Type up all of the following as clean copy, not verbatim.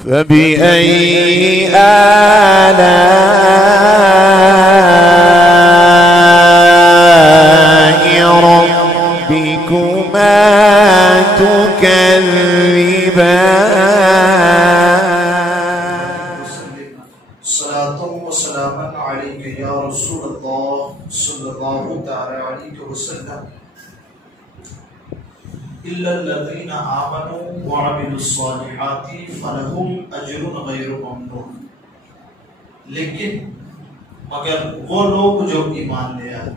فبأي آلاء ربكما تكذبان صلاة وسلام عليك يا رسول الله صلى الله تعالى عليه وسلم إلا الذين آمنوا وعملوا الصالحات فلهم أجر غير ممنون. لیکن مگر وہ لوگ جو ایمان لے آئے،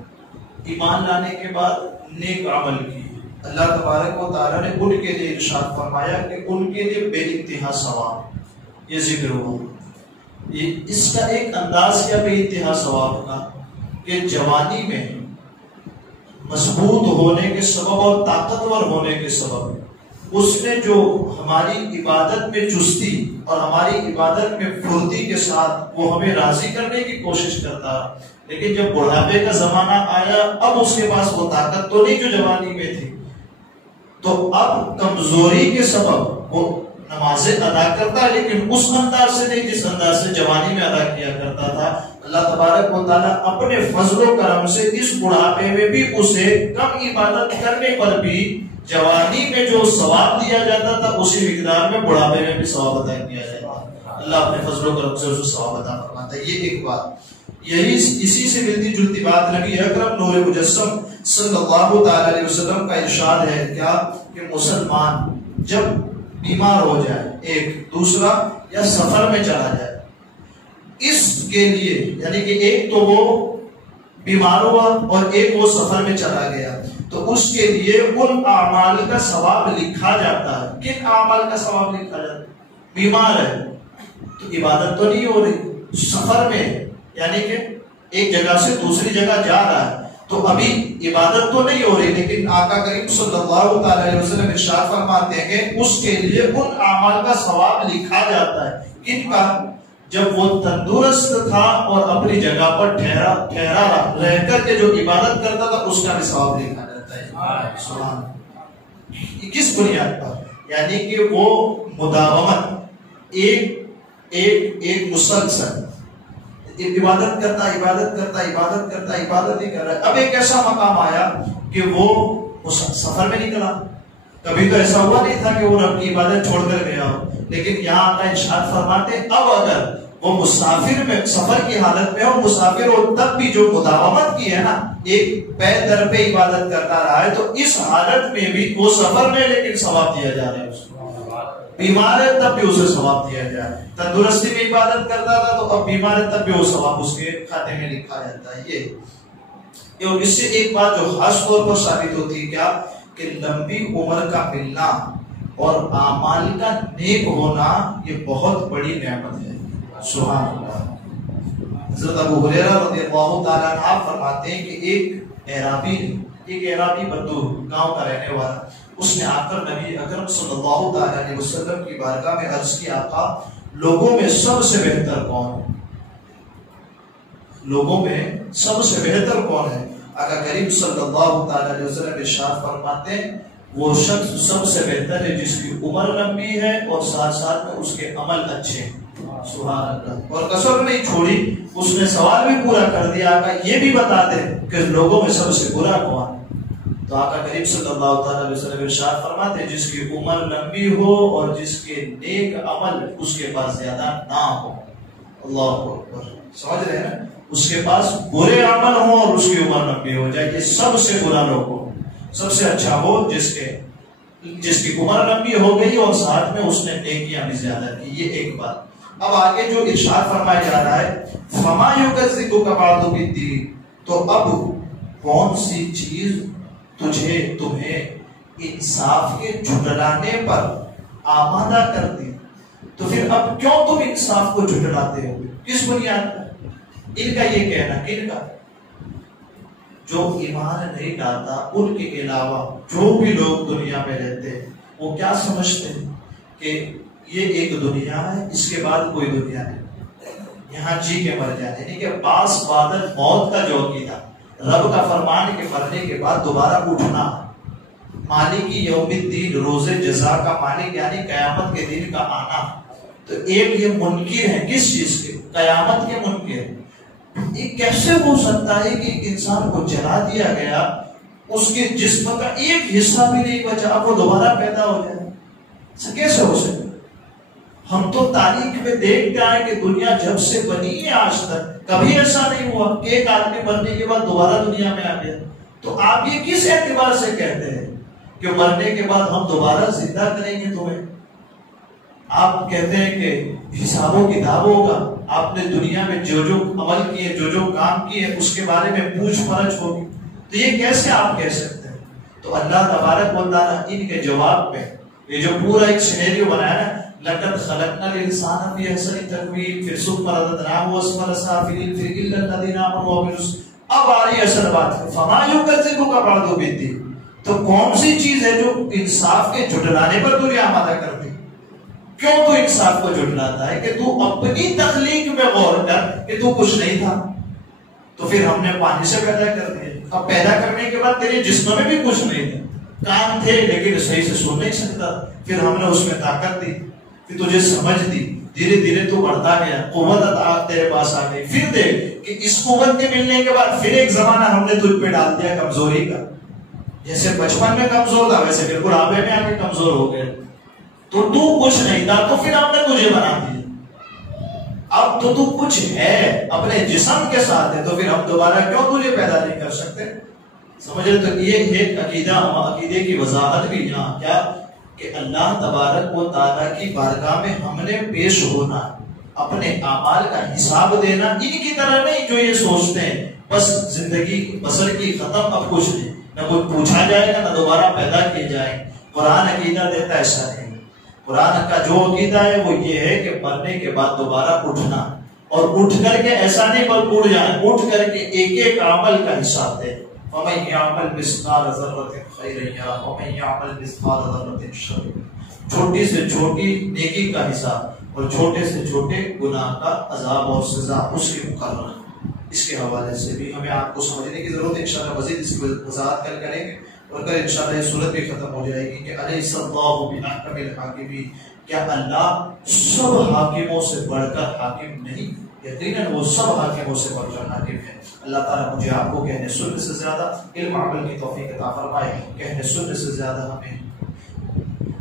ایمان لانے کے بعد نیک عمل کی، اللہ تبارک و تعالیٰ نے ان کے لیے ارشاد فرمایا کہ ان کے لیے بے انتہا ثواب. یہ ذکر ہوا، اس کا ایک انداز کیا بے انتہا ثواب کا کہ جوانی میں مضبوط ہونے کے سبب اور طاقتور ہونے کے سبب اس نے جو ہماری عبادت میں چستی اور ہماری عبادت میں پھرتی کے ساتھ وہ ہمیں راضی کرنے کی کوشش کرتا، لیکن جب بڑھاپے کا زمانہ آیا اب اس کے پاس وہ طاقت تو نہیں جو جوانی میں تھی، تو اب کمزوری کے سبب وہ نمازیں ادا کرتا ہے لیکن اس انداز سے نہیں جس انداز سے جوانی میں ادا کیا کرتا تھا. اللہ تبارک و تعالیٰ اپنے فضل و کرم سے اس بڑھاپے میں بھی اسے کم عبادت کرنے پر بھی جوانی میں جو ثواب دیا جاتا تھا اسی مقدار میں بڑھاپے میں بھی ثواب ادا کیا جاتا. اللہ اپنے فضل و کرم سے اسے ثواب ادا فرماتا ہے. یہ ایک بات، یہی اسی سے ملتی جلتی بات نبی اکرم نور مجسم صلی اللہ تعالی علیہ وسلم کا ارشاد ہے کیا کہ مسلمان جب بیمار ہو جائے، ایک دوسرا یا سفر میں چلا جائے، اس کے لیے یعنی کہ ایک تو وہ بیمار ہوا اور ایک وہ سفر میں چلا گیا تو اس کے لیے ان اعمال کا ثواب لکھا جاتا ہے. کن اعمال کا ثواب لکھا جاتا ہے؟ بیمار ہے تو عبادت تو نہیں ہو رہی، سفر میں یعنی کہ ایک جگہ سے دوسری جگہ جا رہا ہے تو ابھی عبادت تو نہیں ہو رہی، لیکن آقا کریم صلی اللہ تعالی علیہ وسلم ارشاد فرماتے ہیں کہ اس کے لیے ان اعمال کا ثواب لکھا جاتا ہے. کن کا؟ جب وہ تندرست تھا اور اپنی جگہ پر ٹھہرا رہ کر کے جو عبادت کرتا تھا اس کا بھی ثواب لکھا جاتا ہے. سبحان اللہ. کس بنیاد پر؟ یعنی کہ وہ مداومت، ایک مسلسل عبادت کرتا ہی کر رہا ہے. اب ایک ایسا مقام آیا کہ وہ سفر میں نکلا، کبھی تو ایسا ہوا نہیں تھا کہ وہ رب کی عبادت چھوڑ کر گیا ہو، لیکن یہاں آقا ارشاد فرماتے اب اگر وہ مسافر میں سفر کی حالت میں ہو، مسافر ہو تب بھی جو مداومت کی ہے نا، ایک پیر در پہ عبادت کرتا رہا ہے، تو اس حالت میں بھی وہ سفر میں لیکن ثواب دیا جا رہا ہے. اس کو بیمار ہے تب بھی اسے ثواب دیا جائے، تندرستی میں عبادت کرتا تھا تو اب بیمار ہے تب بھی وہ ثواب اس کے کھاتے میں لکھا جاتا ہے. یہ اور اس سے ایک بات جو خاص طور پر ثابت ہوتی ہے کیا کہ لمبی عمر کا ملنا اور اعمال کا نیک ہونا یہ بہت بڑی نعمت ہے. سبحان اللہ. حضرت ابو ہریرہ رضی اللہ تعالیٰ عنہ فرماتے ہیں کہ ایک اعرابی بدو گاؤں کا رہنے والا، اس نے آ کر نبی اکرم صلی اللہ تعالی علیہ وسلم کی بارگاہ میں عرض کی آقا لوگوں میں سب سے بہتر کون ہے؟ لوگوں میں سب سے بہتر کون ہے؟ آقا کریم صلی اللہ تعالی علیہ وسلم ارشاد فرماتے ہیں وہ شخص سب سے بہتر ہے جس کی عمر لمبی ہے اور ساتھ ساتھ میں اس کے عمل اچھے ہیں. سبحان اللہ. اور کسر نہیں چھوڑی، اس نے سوال بھی پورا کر دیا آقا یہ بھی بتا دے کہ لوگوں میں سب سے برا کون ہے؟ تو آقا کریم صلی اللہ تعالی علیہ وسلم ارشاد فرماتے ہیں جس کی عمر لمبی ہو اور جس کے نیک عمل اس کے پاس زیادہ نہ ہو. اللہ اکبر. سمجھ رہے ہیں نا؟ اس کے پاس برے عمل ہوں اور اس کی عمر لمبی ہو جائے. یہ سب سے برا لوگ ہو. سب سے اچھا ہو جس کی عمر لمبی ہو گئی اور ساتھ میں اس نے نیکیاں بھی زیادہ کی. یہ ایک بات. اب آگے جو ارشاد فرمایا جا رہا ہے فما یکذبک بعد بالدین، تو اب کون سی چیز تمہیں انصاف کے جھٹلانے پر آمادہ کرتی؟ تو پھر اب کیوں تم انصاف کو جھٹلاتے ہو؟ کس بنیاد پر؟ ان کا یہ کہنا، ان کا جو ایمان نہیں لاتا ان کے علاوہ جو بھی لوگ دنیا میں رہتے وہ کیا سمجھتے ہیں کہ یہ ایک دنیا ہے، اس کے بعد کوئی دنیا نہیں، یہاں جی کے مر جاتے. یعنی کہ باس بادت موت کا جو عقیدہ، رب کا فرمان کے مرنے کے بعد دوبارہ اٹھنا، مالک یوم الدین روز جزا کا مالک یعنی قیامت کے دن کا آنا، تو تو ایک یہ منکر ہے کس چیز کے؟ قیامت کے منکر. یہ کیسے ہو سکتا ہے کہ ایک انسان کو جلا دیا گیا، اس کے جسم کا ایک حصہ بھی نہیں بچا، اب وہ دوبارہ پیدا ہو جائے؟ کیسے ہو سکتا؟ ہم تو تاریخ میں دیکھتے آئے کہ دنیا جب سے بنی ہے آج تک کبھی ایسا نہیں ہوا کہ ایک آدمی مرنے کے بعد دوبارہ دنیا میں آ گیا. تو آپ یہ کس اعتبار سے کہتے ہیں کہ مرنے کے بعد ہم دوبارہ زندہ کریں گے تمہیں؟ آپ کہتے ہیں کہ حساب و کتاب ہوگا، آپ نے دنیا میں جو جو عمل کیے، جو جو کام کیے، اس کے بارے میں پوچھ پرچھ ہوگی. تو یہ کیسے آپ کہہ سکتے ہیں؟ تو اللہ تبارک و تعالیٰ ان کے جواب میں یہ جو پورا ایک سینیریو بنایا نا، لقد خلقنا الانسان فی احسن تقویم، پھر ثم رددناہ اسفل سافلین، پھر الا الذین آمنوا وعملوا، اب آ رہی اصل بات ہے، فما یکذبک بعد بالدین. تو کون سی چیز ہے جو انصاف کے جھٹلانے پر تجھے آمادہ کرتی؟ کیوں تو انصاف کو جھٹلاتا ہے؟ کہ تو اپنی تخلیق میں غور کر کہ تو کچھ نہیں تھا. تو پھر ہم نے پانی سے پیدا کر دیا، اب پیدا کرنے کے بعد تیرے جسم میں بھی کچھ نہیں تھا، کان تھے لیکن صحیح سے سن نہیں سکتا، پھر ہم نے اس میں طاقت دی، پھر تجھے سمجھ دی، دھیرے دھیرے تو بڑھتا گیا، قوت تیرے پاس آ گئی. پھر دیکھ کہ اس قوت کے ملنے کے بعد پھر ایک زمانہ ہم نے تجھ پہ ڈال دیا کمزوری کا. جیسے بچپن میں کمزور تھا ویسے پھر بڑھاپے میں آ کے کمزور ہو گئے. تو کچھ نہیں تھا، تو پھر ہم نے تجھے بنا دیا. اب تو کچھ ہے، اپنے جسم کے ساتھ ہے، تو پھر ہم دوبارہ کیوں تجھے پیدا نہیں کر سکتے؟ سمجھ رہے؟ تو یہ ایک عقیدے کی وضاحت بھی یہاں کیا کہ اللہ تبارک و تعالیٰ کی بارگاہ میں ہم نے پیش ہونا، اپنے اعمال کا حساب دینا. ان کی طرح نہیں جو یہ سوچتے ہیں بس زندگی بسر کی ختم، اب کچھ نہیں، نہ کوئی پوچھا جائے گا نہ دوبارہ پیدا کیے جائیں. قرآن عقیدہ دیتا ایسا نہیں. قرآن کا جو عقیدہ ہے وہ یہ ہے کہ مرنے کے بعد دوبارہ اٹھنا، اور اٹھ کر کے ایسا نہیں بس اٹھ جائیں، اٹھ کر کے ایک ایک عمل کا حساب دے. وَمَن يَعْمَلْ مِثْقَالَ ذَرَّةٍ خَيْرًا يَرَهُ وَمَن يَعْمَلْ مِثْقَالَ ذَرَّةٍ شَرًّا. چھوٹی سے چھوٹی نیکی کا حساب اور چھوٹے سے چھوٹے گناہ کا عذاب اور سزا اس کے مقرر ہے. اس کے حوالے سے بھی ہمیں آپ کو سمجھنے کی ضرورت ہے. انشاءاللہ مزید اس کی وضاحت کل کریں گے، اور کل انشاءاللہ یہ صورت بھی ختم ہو جائے گی کہ الیس اللہ بأحکم الحاکمین، کیا اللہ سب حاکموں سے بڑھ کر حاکم نہیں؟ یقیناً وہ سب حاکموں سے بڑھ کر حاکم ہے. اللہ تعالیٰ مجھے آپ کو کہنے سننے سے زیادہ علم عمل کی توفیق عطا فرمائے، کہنے سننے سے زیادہ ہمیں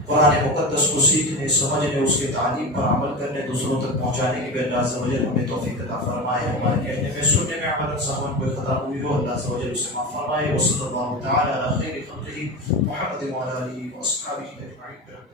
قرآن مقدس کو سیکھنے، سمجھنے، اس کے تعلیم پر عمل کرنے، دوسروں تک پہنچانے کی بھی اللہ عز و جل ہمیں توفیق عطا فرمائے. ہمارے کہنے میں سننے میں عمل سہون کوئی خطا ہوئی ہو اللہ عز و جل اسے معاف فرمائے. وصلی اللہ تعالی علی خیر خلقہ محمد وعلی آلہ واصحابہ اجمعین.